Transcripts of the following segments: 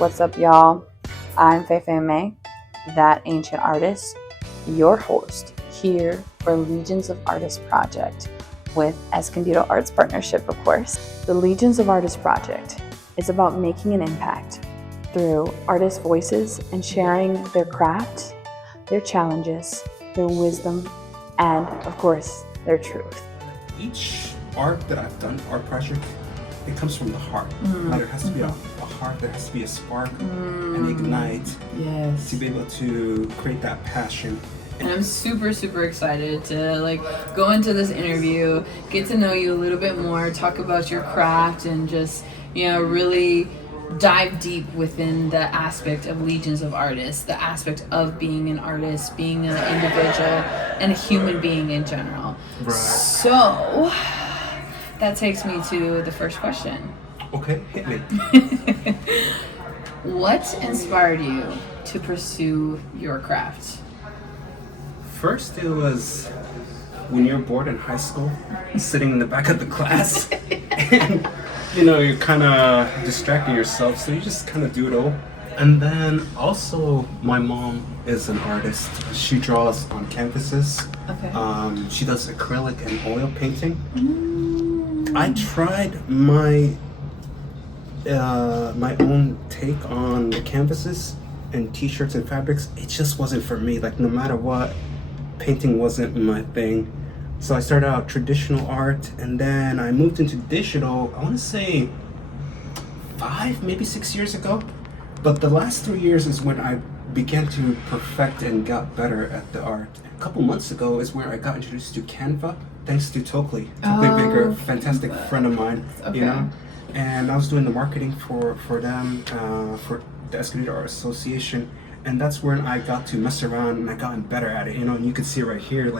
What's up, y'all? I'm Ephraim, that ancient artist, your host here for Legions of Artists Project with Escondido Arts Partnership, of course. The Legions of Artists Project is about making an impact through artists' voices and sharing their craft, their challenges, their wisdom, and, of course, their truth. Each art that I've done, art project, it comes from the heart. There has to be a heart, there has to be a spark, an ignite to be able to create that passion. And I'm super excited to go into this interview, get to know you a little bit more, talk about your craft, and just really dive deep within the aspect of Legions of Artists, the aspect of being an artist, being an individual, and a human being in general. Right. So that takes me to the first question. Okay, hit me. What inspired you to pursue your craft? First, it was when you're bored in high school, sitting in the back of the class, and you're kind of distracting yourself, so you just kind of doodle. And then also, my mom is an artist. She draws on canvases. Okay. She does acrylic and oil painting. I tried my own take on canvases and t-shirts and fabrics. It just wasn't for me. No matter what, painting wasn't my thing. So I started out traditional art, and then I moved into digital, I want to say 5, maybe 6 years ago. But the last 3 years is when I began to perfect and got better at the art. A couple months ago is where I got introduced to Canva, thanks to Tokely Baker, fantastic friend of mine, And I was doing the marketing for them, for the Escondido Art Association, and that's when I got to mess around and I gotten better at it, and you can see right here,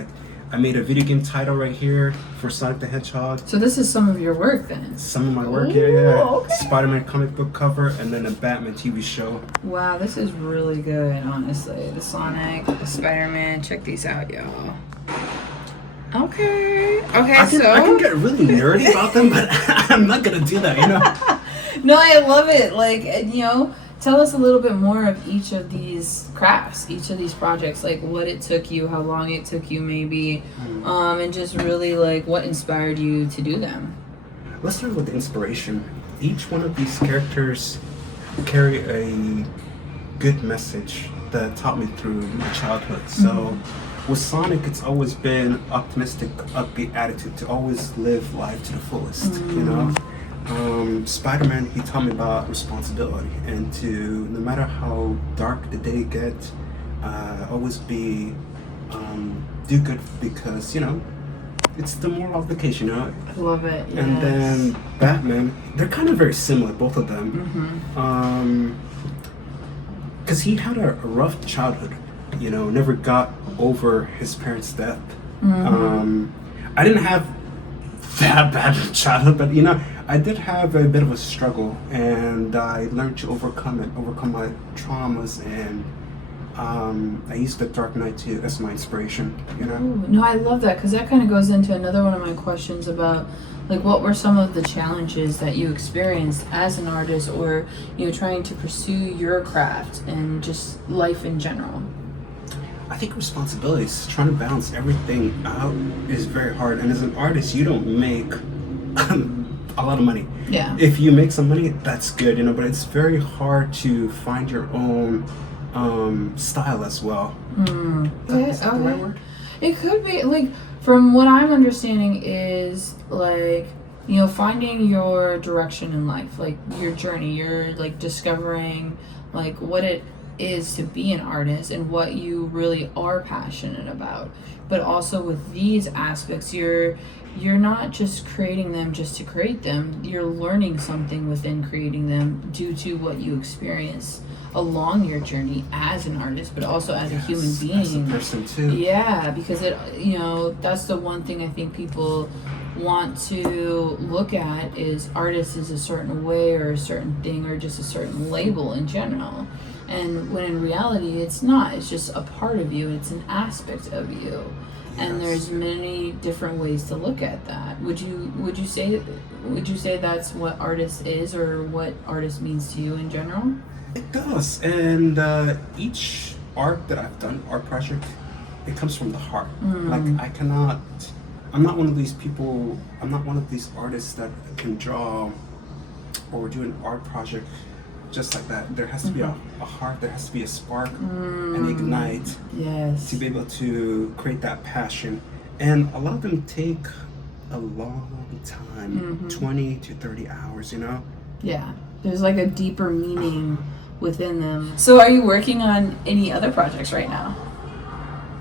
I made a video game title right here for Sonic the Hedgehog. So this is some of your work then? Some of my work, Ooh, yeah. Okay. Spider-Man comic book cover, and then a Batman TV show. Wow, this is really good, honestly. The Sonic, the Spider-Man, check these out, y'all. Okay, I can get really nerdy about them, but I'm not gonna do that, No, I love it. Tell us a little bit more of each of these crafts, each of these projects, what it took you, how long it took you maybe, and just really what inspired you to do them. Let's start with the inspiration. Each one of these characters carry a good message that taught me through my childhood. So with Sonic, it's always been optimistic, upbeat attitude to always live life to the fullest, Spider-Man, he taught me about responsibility and to, no matter how dark the day gets, always be, do good because, it's the moral obligation, I love it, yes. And then Batman, they're kind of very similar, both of them. Because he had a rough childhood, never got over his parents' death. I didn't have that bad of a childhood, but I did have a bit of a struggle, and I learned to overcome my traumas, and I used the Dark Knight as my inspiration, Ooh, no, I love that, because that kind of goes into another one of my questions about what were some of the challenges that you experienced as an artist, or trying to pursue your craft and just life in general. I think responsibilities, trying to balance everything out, is very hard. And as an artist, you don't make a lot of money. Yeah. If you make some money, that's good, but it's very hard to find your own style as well. Is that the right word? It could be, from what I'm understanding is, finding your direction in life, your journey, you're, discovering, what it is to be an artist and what you really are passionate about. But also with these aspects, you're not just creating them just to create them. You're learning something within creating them due to what you experience along your journey as an artist, but also as a human being. As a person too. Yeah, because that's the one thing I think people want to look at is artist is a certain way or a certain thing or just a certain label in general. And when in reality it's not. It's just a part of you. It's an aspect of you. And there's many different ways to look at that. Would you say that's what artist is, or what artist means to you in general? It does, and each art that I've done, art project, it comes from the heart. Like I'm not one of these people. I'm not one of these artists that can draw or do an art project just like that. There has to be a heart. There has to be a spark, an ignite. Yes. To be able to create that passion, and a lot of them take a long time, 20 to 30 hours. Yeah. There's like a deeper meaning within them. So are you working on any other projects right now?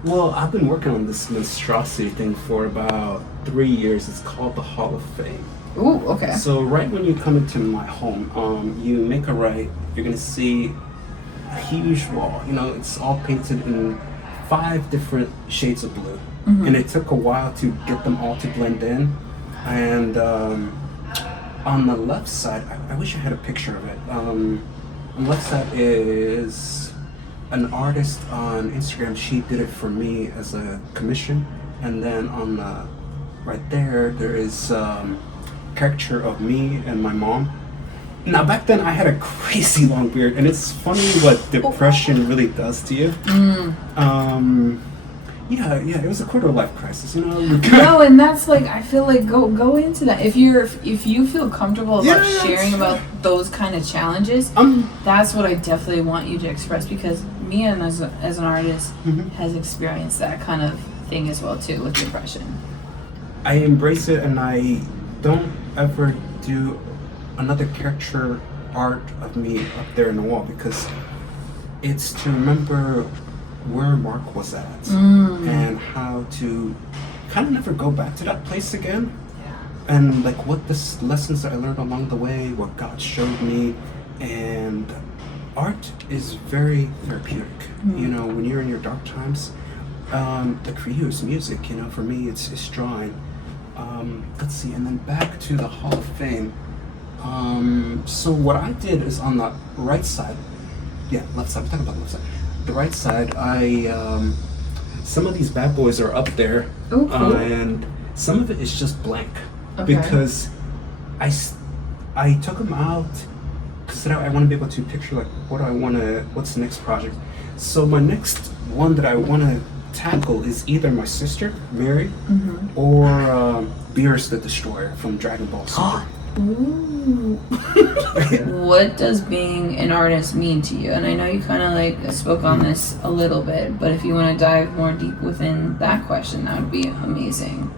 Well, I've been working on this monstrosity thing for about 3 years. It's called the Hall of Fame. Ooh, okay. So right when you come into my home, you make a right, you're gonna see a huge wall. It's all painted in 5 different shades of blue. And it took a while to get them all to blend in. And on the left side, I wish I had a picture of it. On the left side is an artist on Instagram. She did it for me as a commission. And then on the right there is caricature of me and my mom. Now back then I had a crazy long beard, and it's funny what depression really does to you. Yeah, it was a quarter life crisis, No, and that's like, I feel like go into that. If you feel comfortable about sharing about those kind of challenges, that's what I definitely want you to express, because me and as an artist has experienced that kind of thing as well too with depression. I embrace it, and I don't ever do another caricature art of me up there in the wall, because it's to remember where Mark was at and how to kind of never go back to that place again. And like what the lessons that I learned along the way, what God showed me. And art is very therapeutic. When you're in your dark times, for you it's music. For me it's drawing. Let's see, and then back to the Hall of Fame. So what I did is on the right side, left side, we're talking about the left side. The right side, some of these bad boys are up there. Ooh, cool. And some of it is just blank. Because I took them out because I want to be able to picture like what's the next project. So my next one that I want to tackle is either my sister, Mary, or Beerus the Destroyer from Dragon Ball Super. Ooh. What does being an artist mean to you? And I know you kind of like spoke on this a little bit, but if you want to dive more deep within that question, that would be amazing.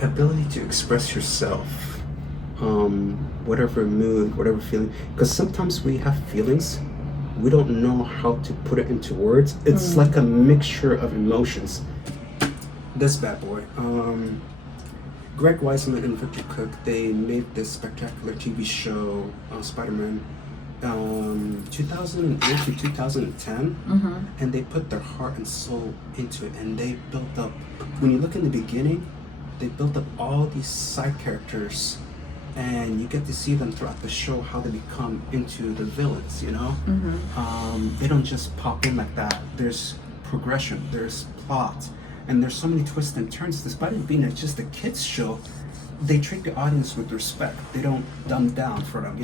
Ability to express yourself, whatever mood, whatever feeling. Because sometimes we have feelings, we don't know how to put it into words. It's like a mixture of emotions. This bad boy. Greg Weisman and Victor Cook, they made this spectacular TV show, Spider-Man, 2008 to 2010, and they put their heart and soul into it, and they built up, when you look in the beginning, they built up all these side characters, and you get to see them throughout the show, how they become into the villains, They don't just pop in like that. There's progression, there's plot, and there's so many twists and turns. Despite it being just a kids show, they treat the audience with respect. They don't dumb down for them,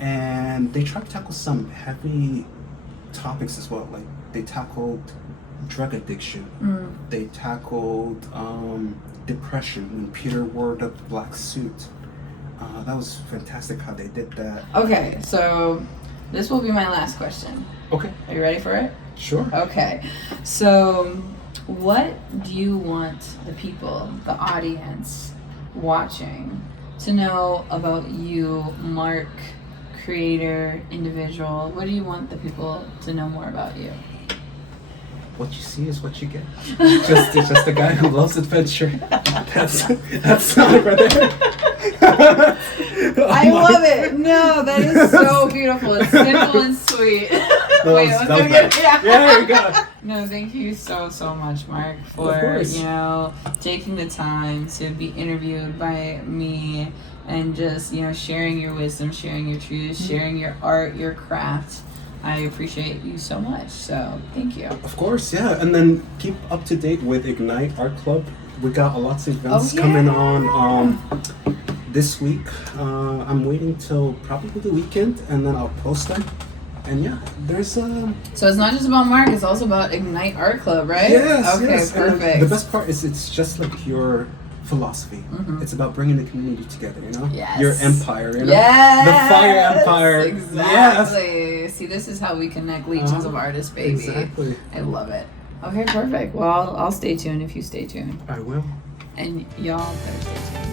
And they try to tackle some heavy topics as well. Like they tackled drug addiction. They tackled depression when Peter wore the black suit. That was fantastic how they did that. Okay, so this will be my last question. Okay. Are you ready for it? Sure. Okay, so what do you want the people, the audience watching, to know about you, Mark, creator, individual? What do you want the people to know more about you? What you see is what you get. Just a guy who loves adventure. That's not right there. I love it. No, that is so beautiful. It's simple and sweet. Wait, let's do it. Yeah, there you go. No, thank you so much, Mark, for taking the time to be interviewed by me and just sharing your wisdom, sharing your truth, sharing your art, your craft. I appreciate you so much. So thank you. Of course, yeah. And then keep up to date with Ignite Art Club. We got lots of events coming on. this week. I'm waiting till probably the weekend, and then I'll post them. And yeah, there's So it's not just about Mark; it's also about Ignite Art Club, right? Yes. Okay, Yes. perfect. And the best part is it's just like your philosophy. Mm-hmm. It's about bringing the community together. You know, Yes. your empire. You know, Yes. the Fire Empire. Exactly. Yes. See, this is how we connect legions of artists, baby. Exactly. I love it. Okay, perfect. Well, I'll stay tuned if you stay tuned. I will. And y'all better stay tuned.